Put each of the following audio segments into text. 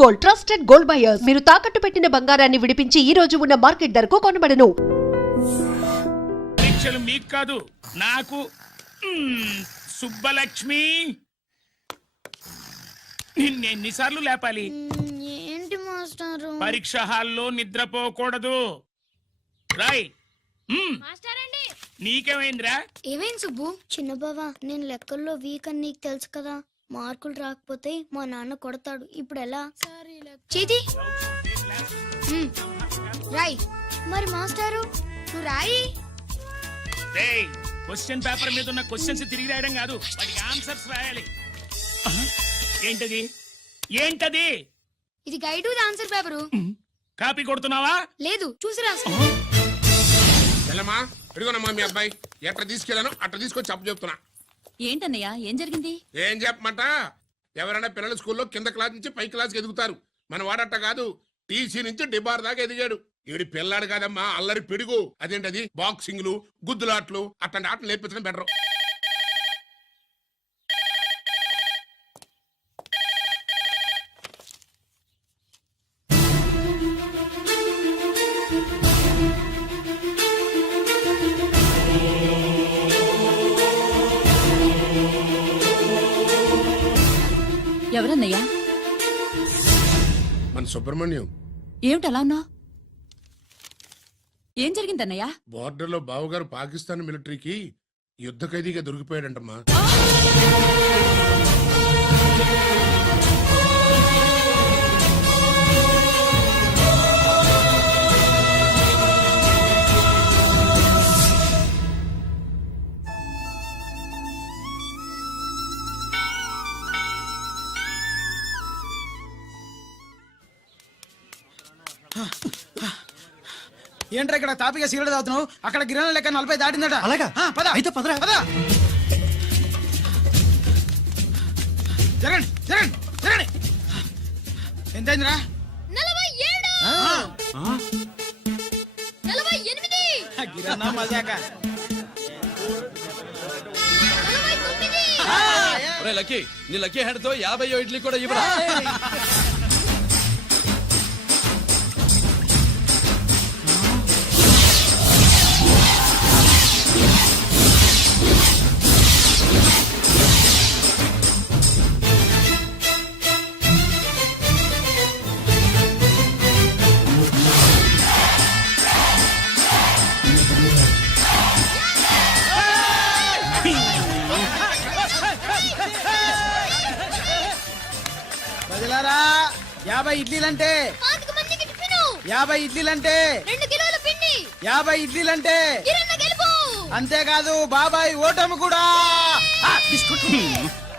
Gold, trusted gold buyers. మీరు తాకట్టు పెట్టిన బంగారాన్ని విడిపించి ఈ రోజు ఉన్న మార్కెట్ ధరకు కొనబడను. పరీక్షలు మీకు కాదు నాకు. సుబ్బలక్ష్మి, నిన్నెన్నిసార్లు లేపాలి? ఏంటి మాస్టారు? పరీక్ష హాల్లో నిద్రపోకూడదు. రాయ్. నీకేమైందిరా? ఏమైంది సుబ్బు? చిన్న బావా, నేను లెక్కల్లో వీక్ అని నీకు తెలుసు కదా. మార్కులు రాకపోతే మా నాన్న కొడతాడు. ఇప్పుడు ఎలా? చేతి రాయ్. మరి మాస్టారు నువ్వు రాయి. క్వశ్చన్ పేపర్ మీద ఉన్న క్వశ్చన్స్ తిరిగి రాయడం కాదు, వాటికి ఆన్సర్స్ రాయాలి. ఏంటది? ఏంటది? ఇది గైడ్ ఆన్సర్ పేపరు. కాపీ కొడుతున్నావా? లేదు, చూసి రాస్తా. చెల్లమ్మా, ఎడుగునమ్మా మీ అబ్బాయి ఎట్లా తీసుకెళ్ళాను అట్లా తీసుకొచ్చి అప్పు చెప్తున్నా. ఏంటన్నయ్యా, ఏం జరిగింది? ఏం చెప్పమంట? ఎవరైనా పిల్లల స్కూల్లో కింద క్లాస్ నుంచి పై క్లాస్కి ఎదుగుతారు. మన వాడట్ట కాదు, టీసీ నుంచి డిబార్ దాకా ఎదిగాడు. ఈడి పిల్లాడు కాదమ్మా, అల్లరి పిడుగు. అదేంటది, బాక్సింగ్లు, గుద్దులాట్లు అట్లాంటి ఆటలు నేర్పించడం బెటర్. ఎవరన్నయ్యా? మన సుబ్రహ్మణ్యం. ఏమిటలా ఉన్నావు? ఏం జరిగిందన్నయ్యా? బోర్డర్ లో బావగారు పాకిస్తాన్ మిలిటరీకి యుద్ధ ఖైదీగా దొరికిపోయాడంటమ్మా. ఏంట్రా ఇక్కడ తాపిగా సిగరెట్ తాగుతున్నావు? అక్కడ గిరణం లెక్క 40 దాటిందట. అలాగా? పద అయితే పదరా. పద. జరగండి జరగండి జరగండి. ఎంతైందిరా? 47. గిరణా మజాక. లక్కీ, నీ లక్కీ హ్యాండ్ తో 50 ఇడ్లీ కూడా ఇవ్వరా? ప్రజలారా, 50 ఇడ్లీలంటే 50 ఇడ్లీలంటే 2 కిలోల పిండి. 50 ఇడ్లీలంటే కిరణ్ గెలుపు. అంతేకాదు బాబాయ్ ఓటమి కూడా.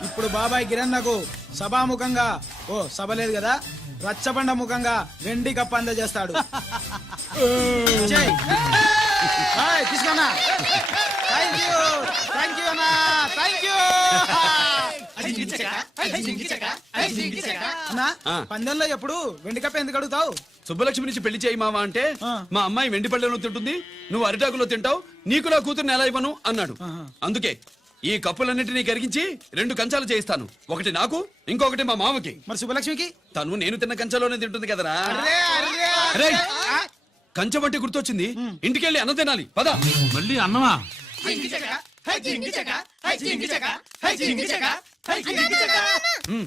ఇప్పుడు బాబాయ్ గిరన్నకు సభాముఖంగా, ఓ సభ లేదు కదా, రచ్చబండ ముఖంగా వెండి కప్ప అందజేస్తాడు. తీసుకున్నా. థ్యాంక్ యూ అన్నా, థ్యాంక్ యూ అన్నా. పందెంలో ఎప్పుడు వెండి కప్ప ఎందుకు అడుగుతావు? సుబ్బలక్ష్మి నుంచి పెళ్లి చేయి మావా అంటే, మా అమ్మాయి వెండి పళ్ళెలో తింటుంది, నువ్వు అరిటాకులో తింటావు, నీకు నా కూతుర్ని ఎలా ఇవ్వను అన్నాడు. అందుకే ఈ కప్పులన్నింటినీ కరిగించి 2 కంచాలు చేయిస్తాను. ఒకటి నాకు, ఇంకొకటి మా మామకి. మరి సుబ్బలక్ష్మికి? తను నేను తిన్న కంచాలోనే తింటుంది కదరా. కంచం అంటే గుర్తొచ్చింది, ఇంటికెళ్ళి అన్నం తినాలి. పద. మళ్ళీ అన్నమా?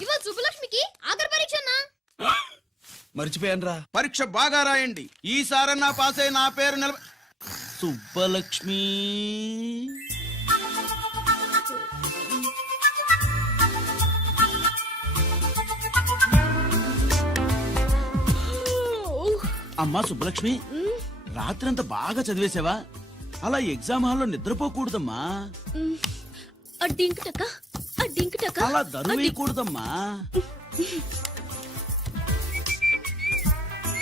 ఇవాళ సుబ్బలక్ష్మికి ఆఖరి పరీక్ష అన్నా. మర్చిపోయానురా. పరీక్ష బాగా రాయండి, ఈసారన్నా పాస్ అయి నా పేరు సుబ్బలక్ష్మి. అమ్మా సుబ్బలక్ష్మి, రాత్రంతా బాగా చదివేశావా? అలా ఎగ్జామ్ హాల్లో నిద్రపోకూడదమ్మా. అలా దరువేయకూడదమ్మా.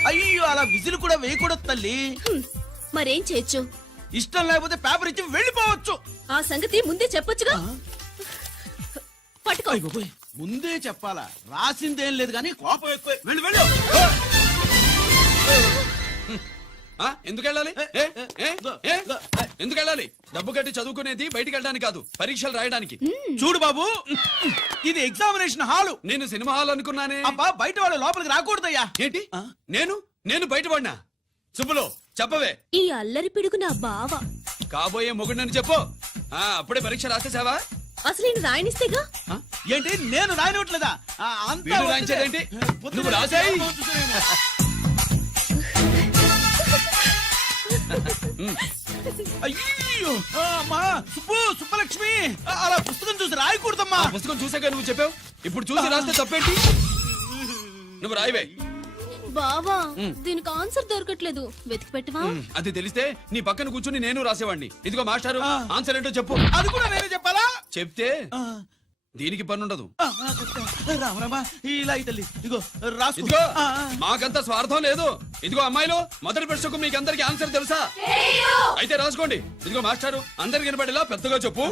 అయ్యో, అలా విజిల్ కూడా వేయకూడదు తల్లి. మరేం చేయొచ్చు? ఇష్టం లేకపోతే పేపర్ ఇచ్చి వెళ్ళిపోవచ్చు. ఆ సంగతి ముందే చెప్పొచ్చుగా. పట్టుకో. ముందే చెప్పాలా? రాసిందేం లేదు కానీ కోపం ఎక్కువ. వెళ్ళు వెళ్ళు. ఆ? ఎందుకు వెళ్ళాలి ఏ? ఏ? ఏ? ఎందుకు వెళ్ళాలి? డబ్బు కట్టి చదువుకునేది బయటికి వెళ్ళడానికి కాదు, పరీక్షలు రాయడానికి. చూడు బాబు, ఇది ఎగ్జామినేషన్ హాలు. నేను సినిమా హాల్ అనుకున్నానే. అబ్బా, బయట వాళ్ళు లోపలికి రాకూడదయ్యా. ఏంటి? నేను బయటపడినా? సుబ్బులు చెప్పవే. ఈ అల్లరి పిడుగు నా బావ. కాబోయే మొగుడిని చెప్పు. అప్పుడే పరీక్ష రాసేసావా? అసలు నేను రాయనిస్తేగా. ఏంటి, నేను రాయనట్లేదా? అంతా వీడు రాయించేదేంటి? నువ్వు రాసేయ్. అయ్యో, అమ్మా, సుబ్బలక్ష్మి, అలా పుస్తకం చూసి రాయకూడదమ్మా. ఆ పుస్తకం చూసాక నువ్వు చెప్పావు, ఇప్పుడు చూసి రాస్తే తప్పేంటి? నువ్వు రాయవే. బావా, దీనికి ఆన్సర్ దొరకట్లేదు, వెతికి పెట్టవా? అది తెలిస్తే నీ పక్కన కూర్చుని నేను రాసేవాడిని. ఇదిగో మాస్టారు, ఆన్సర్ ఏంటో చెప్పు. అది కూడా నేనే చెప్పాలా? చెప్తే దీనికి పని ఉండదు. రామరామా, ఇలా ఈ తల్లి, ఇదిగో రాసుకో. ఇదిగో మాకంత స్వార్థం లేదు. ఇదిగో అమ్మాయిలు, మొదటి ప్రశ్నకు మీకు అందరికి ఆన్సర్ తెలుసా? అయితే రాసుకోండి. ఇదిగో మాస్టారు, అందరికి వినపడేలా పెద్దగా చెప్పు.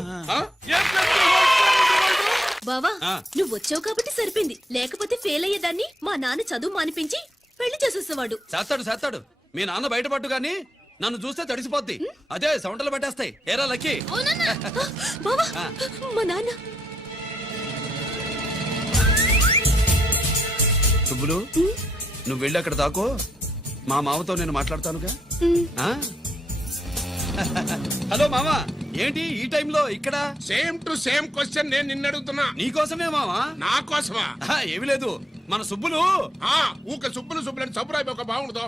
బావా, నువ్వు వచ్చావు కాబట్టి సరిపోయింది, లేకపోతే ఫెయిల్ అయ్యేదాన్ని. మా నాన్న చదువు మానిపించి పెళ్లి చేసేసేవాడు. చేస్తాడు. మీ నాన్న బయటపడ్డు గాని నన్ను చూస్తే తడిసిపోద్ది. అదే సౌంటలు పట్టేస్తాయి. ఏరా లక్కీ. బావా, మా నాన్న. సుబ్బులు, నువ్వు వెళ్ళి అక్కడ దాకో, మా మామతో నేను మాట్లాడతానుగా. ఆ? హలో మామా, ఏంటి ఈ టైంలో ఇక్కడ? సేమ్ టు సేమ్ క్వశ్చన్ నేను నిన్ను అడుగుతున్నా. నీకోసమే మామా. నా కోసమా? ఏమి లేదు, మన సుబ్బులు. ఊక సుబ్బులు అని సబ్బురాయి ఒక బాగుండదు.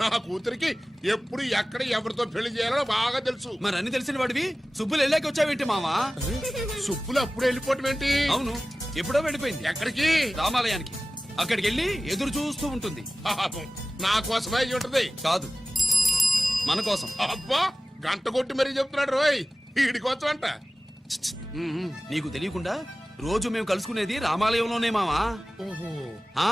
నా కూతురికి ఎప్పుడు ఎక్కడ ఎవరితో పెళ్లి చేయాలో బాగా తెలుసు. మరి అన్ని తెలిసిన వాడివి సుబ్బులు వెళ్ళాక వచ్చావేంటి మామా? సుబ్బులు అప్పుడు వెళ్ళిపోవటం ఏంటి? అవును, ఎప్పుడో వెళ్ళిపోయింది. ఎక్కడికి? రామాలయానికి. అక్కడికి వెళ్ళి ఎదురు చూస్తూ ఉంటుంది. పాపం, నా కోసమే అయి ఉంటది. కాదు, మన కోసం. అబ్బా, గంట కొట్టి మరీ చెప్తున్నాడు రోయ్, వీడి కోసం అంట. నీకు తెలియకుండా రోజు మేము కలుసుకునేది రామాలయంలోనే మావా. ఓహో, ఆ,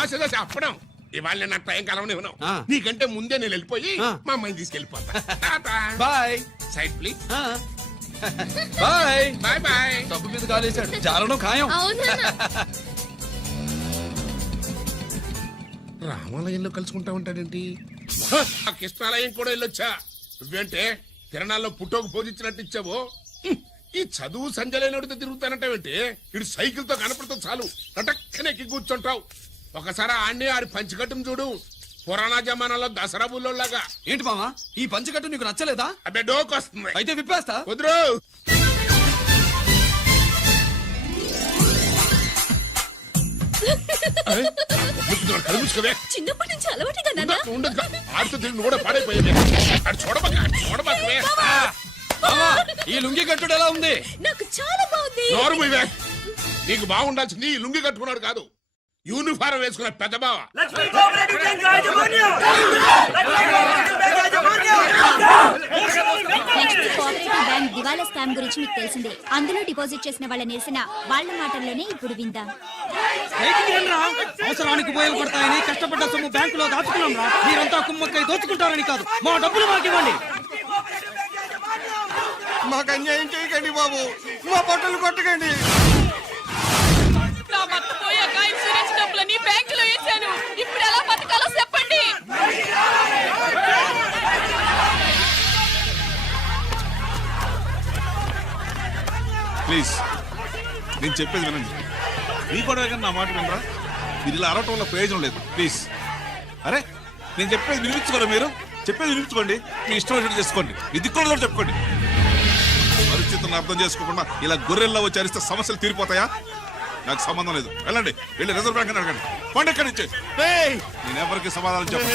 ఆశగా చెప్పడం. ఇవాళ నేను నాకు టైం కలవని ఇవ్వను. నీకంటే ముందే నేను వెళ్ళిపోయి మా అమ్మాయిని తీసుకెళ్ళిపోతా. Bye. Side please. Bye. Bye bye. డబ్బు మీద కాలేశాడు, జారడం ఖాయం. రామాలయంలో కలుసుకుంటా ఉంటాడేంటి? ఆ కృష్ణాలయం కూడా వెళ్ళొచ్చా? నువ్వేంటే తిరణాల్లో పుట్టోకు పోజించినట్టు ఇచ్చావో. ఈ చదువు సంజలైనడితో తిరుగుతానంటావేంటి? ఇడు సైకిల్ తో కనపడుతూ చాలు టటక్కనెక్కి కూర్చుంటావు. ఒకసారి ఆడిని ఆడి పంచికట్టును చూడు, పురాణ జమానాలో దసరా బుల్లోలాగా. ఏంటి మామా, ఈ పంచకట్టు నీకు నచ్చలేదా? అబ్బే, డోకు వస్తుంది. అయితే విప్పేస్తా. కుదురు. చిన్నప్పటి నుంచి అలవాటుగా నాన్న. ఆడితో తిరిగి కూడా పాడైపోయింది. చూడబాకవే. ఈ లుంగి కట్టుడు ఎలా ఉంది? నాకు చాలా బాగుంది. నోరు మూయవే. నీకు బాగుండాల్సింది ఈ లుంగి కట్టుకున్నాడు కాదు, యూనిఫారం వేసుకున్న పెద్ద బావ. నెక్స్ట్ కోఆపరేటివ్ బ్యాంక్ దివాలా స్కామ్ గురించి మీకు తెలిసిందే. అందులో డిపాజిట్ చేసిన వాళ్ళ నిరసన వాళ్ళ మాటల్లోనే ఇప్పుడు విందాం. అవసరానికి ఉపయోగపడతాయని కష్టపడ్డ సొమ్ము బ్యాంకులో దాచుకున్నాం రా. మీరంతా కుమ్మక్కై దోచుకుంటారని కాదు, మా డబ్బులు మాకివ్వండి. మాకు అన్యాయం చేయకండి బాబు, మా బట్టలు కొట్టకండి. నా భర్త పోయాక ఇన్సూరెన్స్ డబ్బులని బ్యాంకులో వేశాను. ఇప్పుడు ఎలా బతకాలో చెప్పండి. ప్లీజ్, నేను చెప్పేది వినండి. మీ కూడా నా మాట వినరా? మీరు ఇలా అరవటం వల్ల ప్రయోజనం లేదు. ప్లీజ్, అరే నేను చెప్పేది వినిపించుకోరా? మీరు చెప్పేది వినిపించుకోండి, మీ ఇష్టం వచ్చినట్టు చేసుకోండి. ఇది కూడా చెప్పుకోండి. పరిస్థితులను అర్థం చేసుకోకుండా ఇలా గొర్రెల్లో వచ్చి అరిస్తే సమస్యలు తీరిపోతాయా? నాకు సంబంధం లేదు. వెళ్ళండి, వెళ్ళి రిజర్వ్ బ్యాంక్ అడగండి. పండి ఎక్కడి నుంచి. నేను ఎవరికి సమాధానం చెప్పండి.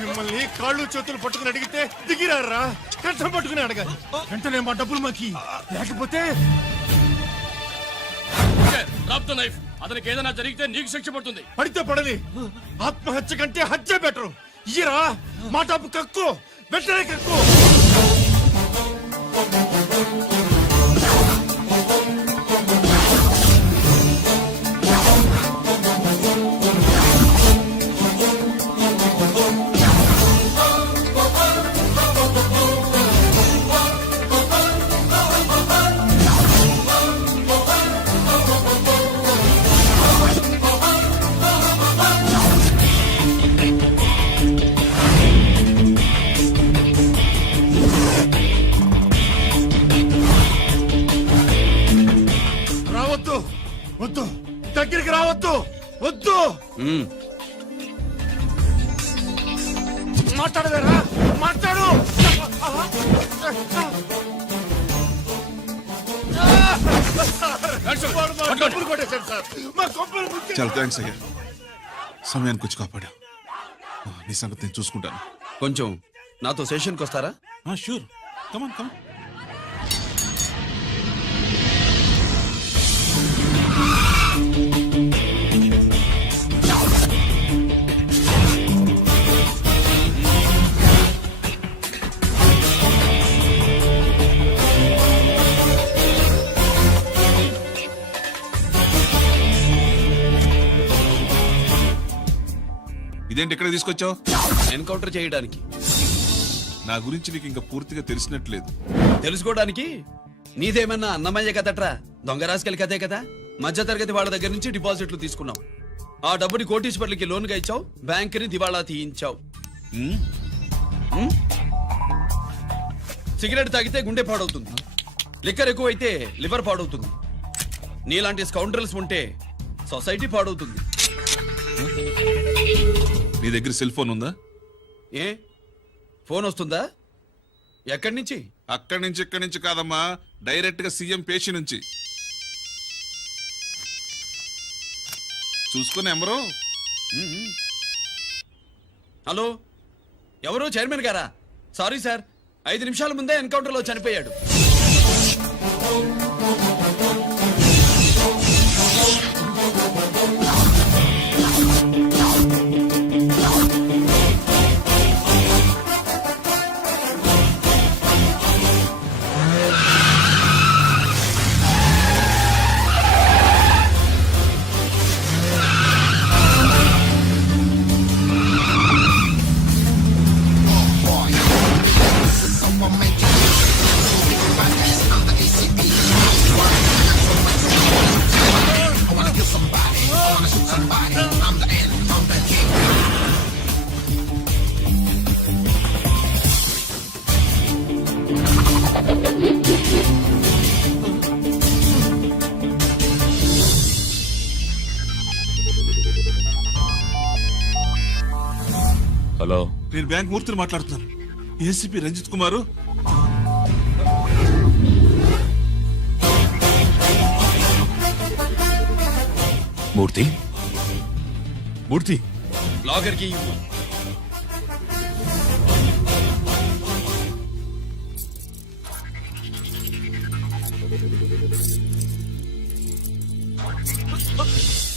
మిమ్మల్ని కాళ్ళు చేతులు పట్టుకుని అడిగితే దిగిరారా? కంఠం పట్టుకుని అడగాలి. వెంటనే మా డబ్బులు మాకి, లేకపోతే అతనికి ఏదైనా జరిగితే నీకు శిక్ష పడుతుంది. పడితే పడని, ఆత్మహత్య కంటే హత్య బెటరు. ఇయ్యరా మా డబ్బు, కక్కు, వెంటనే కక్కు. వద్దు, దగ్గరికి రావద్దు, వద్దు. మాట్లాడవేరా, మాట్లాడు. వాడు మా డబ్బులు కొట్టేశాడు సార్, మా కొంపలు ముంచేశాడు. చాలా థ్యాంక్స్ అయ్యా, సమయానికి వచ్చి కాపాడా. నీ సంగతి నేను చూసుకుంటాను. కొంచెం నాతో సెషన్కి వస్తారా? షూర్, కమాన్ కమాన్. ఇదేంటి ఇక్కడ తీసుకొచ్చావు? ఎన్కౌంటర్ చేయడానికి. నా గురించి నీకు ఇంకా పూర్తిగా తెలిసినట్లేదు. తెలుసుకోవడానికి నీదేమన్నా అన్నమయ్య కదట్రా, దొంగ రాసుకెళ్ళి కదే కదా. మధ్య తరగతి వాళ్ళ దగ్గర నుంచి డిపాజిట్లు తీసుకున్నావు. ఆ డబ్బుని కోటీశ్వర్లకి లోన్గా ఇచ్చావు, బ్యాంకుని దివాళా తీయించావు. సిగరెట్ తాగితే గుండె పాడవుతుంది, లిక్కర్ ఎక్కువైతే లివర్ పాడవుతుంది. నీలాంటి స్కౌండ్రల్స్ ఉంటే సొసైటీ పాడవుతుంది. నీ దగ్గర సెల్ ఫోన్ ఉందా? ఏ ఫోన్ వస్తుందా? ఎక్కడి నుంచి? అక్కడి నుంచి ఇక్కడి నుంచి కాదమ్మా, డైరెక్ట్ గా సీఎం పేషి నుంచి. చూసుకుని ఎవరో. హలో, ఎవరు? చైర్మన్ గారా? సారీ సార్, 5 నిమిషాల ముందే ఎన్కౌంటర్ లో చనిపోయాడు. హలో, నేను బ్యాంక్ మూర్తిని మాట్లాడుతున్నాను. ఏసీపీ రంజిత్ కుమారు. మూర్తి, మూర్తి, లాగర్ కి ఇవ్వు.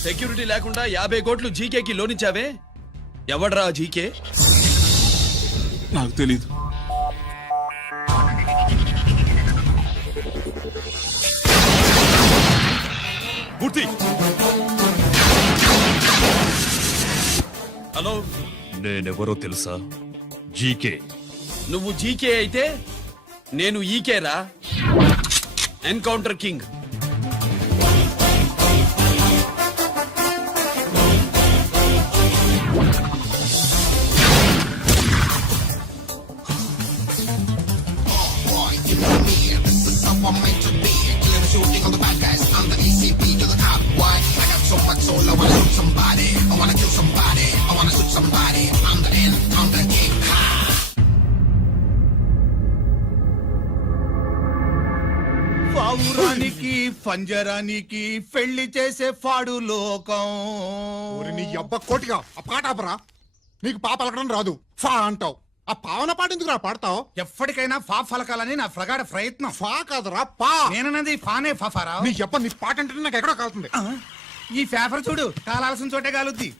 సెక్యూరిటీ లేకుండా 50 కోట్లు జీకేకి లోన్ ఇచ్చావే, ఎవడ్రా జీకే? నాకు తెలీదు. మూర్తి, హలో, నేనెవరో తెలుసా? జీకే. నువ్వు జీకే అయితే నేను ఈకేరా, ఎన్కౌంటర్ కింగ్. పావురానికి పంజరానికి పెళ్లి చేసే ఫాడు లోకం. నీ అబ్బ కోటిగా ఆ పాట ఆపరా. నీకు పా పలకడం రాదు, ఫా అంటావు. ఆ పావన పాట ఎందుకు రా పాడతావు? ఎప్పటికైనా ఫా ఫలకాలని నా ప్రగాఢ ప్రయత్నం. ఫా కాదురా పా. నేనన్నది ఫానే ఫారా. నీ చెప్ప నీ పాట అంటే నాకు ఎక్కడో కాలుతుంది. ఈ పేపర్ చూడు, కాలాల్సిన చోటే కాలుద్ది.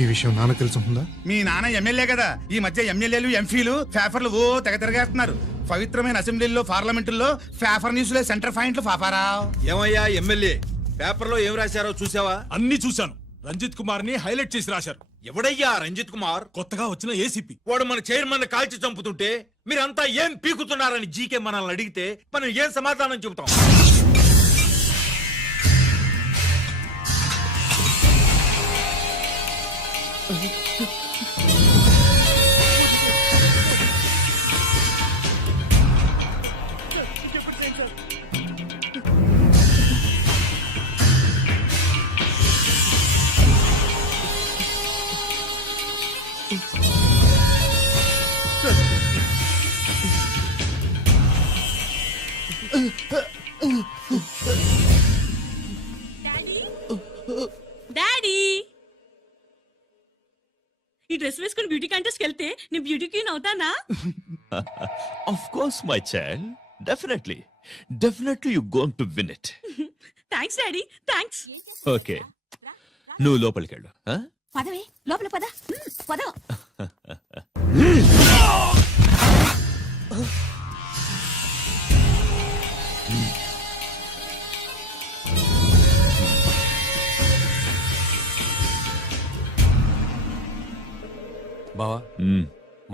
ఈ విషయం నాన్న తెలుసుందా? మీ నాన్న ఎమ్మెల్యే కదా, ఈ మధ్య ఎమ్మెల్యేలు ఎంపీలు పేపర్లు ఓ తెగ తిరగేస్తున్నారు. పవిత్రమైన అసెంబ్లీలో పార్లమెంటుల్లో పేపర్ న్యూస్లే సెంటర్ పాయింట్లు పాపారా. ఏమయ్యా ఎమ్మెల్యే, పేపర్లో ఏం రాశారో చూసావా? అన్ని చూశాను. రంజిత్ కుమార్ ని హైలైట్ చేసి రాశారు. ఎవడయ్యా రంజిత్ కుమార్? కొత్తగా వచ్చిన ఏసీపీ. వాడు మన చైర్మన్ కాల్చి చంపుతుంటే మీరంతా ఏం పీకుతున్నారని జీకే మనల్ని అడిగితే మనం ఏం సమాధానం చెబుతాం? కాంటెస్ట్ వెళ్తే నీ బ్యూటీ క్వీన్ అవుతానా? Of course, my child. Definitely. Definitely you're going to win it. Thanks daddy, thanks. Okay. నువ్వు లోపలికి వెళ్ళు. పదవే లోపల పద పద. బావా,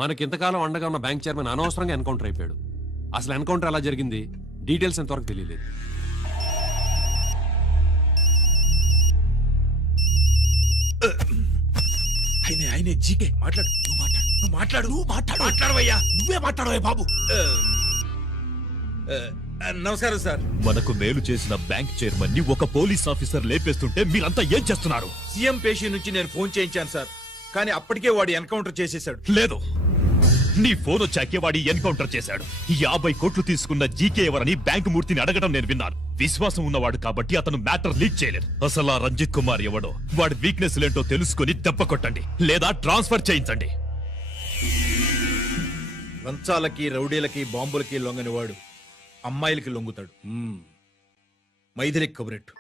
మనకింతకాలం అండగా ఉన్న బ్యాంక్ చైర్మన్ అనవసరంగా ఎన్కౌంటర్ అయిపోయాడు. అసలు ఎన్కౌంటర్ ఎలా జరిగింది డీటెయిల్స్ ఎంతవరకు తెలియలేదు. ఆయనే జీకే మాట్లాడు, నువ్వు మాట్లాడవయ్యా, నువ్వే మాట్లాడవయ్యా బాబు. నమస్కారం సార్. మనకు మేలు చేసిన బ్యాంక్ చైర్మన్ ని ఒక పోలీస్ ఆఫీసర్ లేపేస్తుంటే మీరంతా ఏం చేస్తున్నారు? సీఎం పేషి నుంచి నేను ఫోన్ చేయించాను సార్, కానీ అప్పటికే వాడు ఎన్కౌంటర్ చేసేసాడు. లేదు, నీ ఫోన్ వచ్చాకే వాడి ఎన్కౌంటర్ చేశాడు. 50 కోట్లు తీసుకున్న జీకే ఎవరని బ్యాంకు మూర్తిని అడగడం నేను విన్నాను. విశ్వాసం ఉన్నవాడు కాబట్టి అతను మ్యాటర్ లీక్ చేయలేదు. అసలు ఆ రంజిత్ కుమార్ ఎవడో, వాడి వీక్నెస్ ఏంటో తెలుసుకుని దెబ్బ కొట్టండి, లేదా ట్రాన్స్ఫర్ చేయించండి. లంచాలకి, రౌడీలకి, బాంబులకి లొంగని వాడు అమ్మాయిలకి లొంగుతాడు. మైథిలి కబురెట్టు.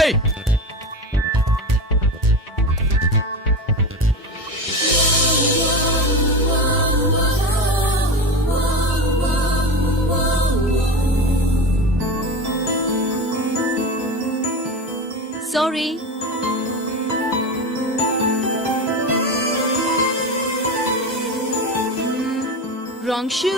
ఏయ్, సారీ. Wrong shoe.